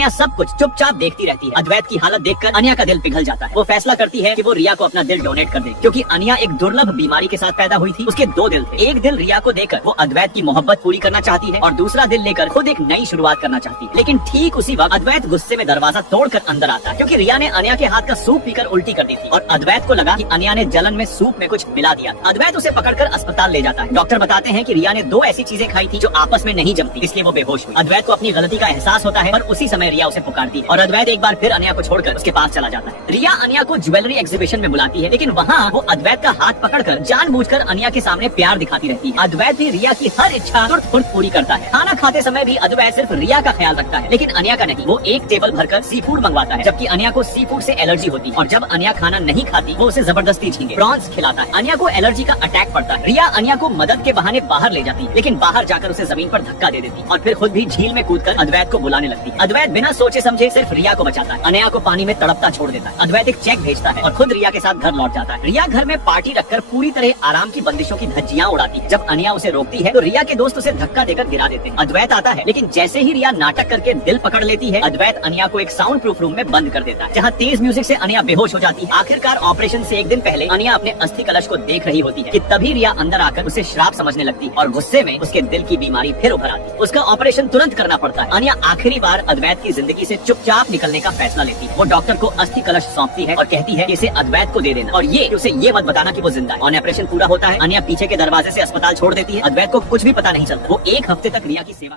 अनिया सब कुछ चुपचाप देखती रहती है। अद्वैत की हालत देखकर अनिया का दिल पिघल जाता है। वो फैसला करती है कि वो रिया को अपना दिल डोनेट कर दे, क्योंकि अनिया एक दुर्लभ बीमारी के साथ पैदा हुई थी। उसके दो दिल थे। एक दिल रिया को देकर वो अद्वैत की मोहब्बत पूरी करना चाहती है और दूसरा दिल लेकर खुद एक नई शुरुआत करना चाहती है। लेकिन ठीक उसी वक्त अद्वैत गुस्से में दरवाजा तोड़कर अंदर आता है, क्योंकि रिया ने अनिया के हाथ का सूप पीकर उल्टी कर दी थी और अद्वैत को लगा कि अनिया ने जलन में सूप में कुछ मिला दिया। अद्वैत उसे पकड़कर अस्पताल ले जाता है। डॉक्टर बताते हैं कि रिया ने दो ऐसी चीजें खाई थी जो आपस में नहीं जमती, इसलिए वो बेहोश हुई। अद्वैत को अपनी गलती का एहसास होता है और उसी समय रिया उसे पुकारती है और अद्वैत एक बार फिर अनिया को छोड़कर उसके पास चला जाता है। रिया अनिया को ज्वेलरी एग्जीबिशन में बुलाती है, लेकिन वहाँ वो अद्वैत का हाथ पकड़कर जानबूझकर अनिया के सामने प्यार दिखाती रहती है। अद्वैत भी रिया की हर इच्छा तुरंत पूरी करता है। खाना खाते समय भी अद्वैत सिर्फ रिया का ख्याल रखता है, लेकिन अनिया का नहीं। वो एक टेबल भरकर सी फूड मंगवाता है, जबकि अनिया को सी फूड से एलर्जी होती है और जब अनिया खाना नहीं खाती वो उसे जबरदस्ती झींगे प्रॉन्स खिलाता है। अनिया को एलर्जी का अटैक पड़ता है। रिया अनिया को मदद के बहाने बाहर ले जाती है, लेकिन बाहर जाकर उसे जमीन पर धक्का दे देती है और फिर खुद भी झील में कूदकर अद्वैत को बुलाने लगती है। अद्वैत बिना सोचे समझे सिर्फ रिया को बचाता है। अनिया को पानी में तड़पता छोड़ देता है। अद्वैत एक चेक भेजता है और खुद रिया के साथ घर लौट जाता है। रिया घर में पार्टी रखकर पूरी तरह आराम की बंदिशों की धज्जियां उड़ाती है। जब अनिया उसे रोकती है तो रिया के दोस्त उसे धक्का देकर गिरा देते हैं। अद्वैत आता है, लेकिन जैसे ही रिया नाटक करके दिल पकड़ लेती है, अद्वैत अनिया को एक साउंड प्रूफ रूम में बंद कर देता है, जहाँ तेज म्यूजिक से अनिया बेहोश हो जाती है। आखिरकार ऑपरेशन से एक दिन पहले अनिया अपने अस्थि कलश को देख रही होती है कि तभी रिया अंदर आकर उसे श्राप समझने लगती है और गुस्से में उसके दिल की बीमारी फिर उभर आती है। उसका ऑपरेशन तुरंत करना पड़ता है। अनिया आखिरी बार अद्वैत की जिंदगी से चुपचाप निकलने का फैसला लेती है। वो डॉक्टर को अस्थि कलश सौंपती है और कहती है कि इसे अद्वैत को दे देना और उसे ये मत बताना कि वो जिंदा है। ऑपरेशन पूरा होता है। अनिया पीछे के दरवाजे से अस्पताल छोड़ देती है। अद्वैत को कुछ भी पता नहीं चलता। वो एक हफ्ते तक रिया की सेवा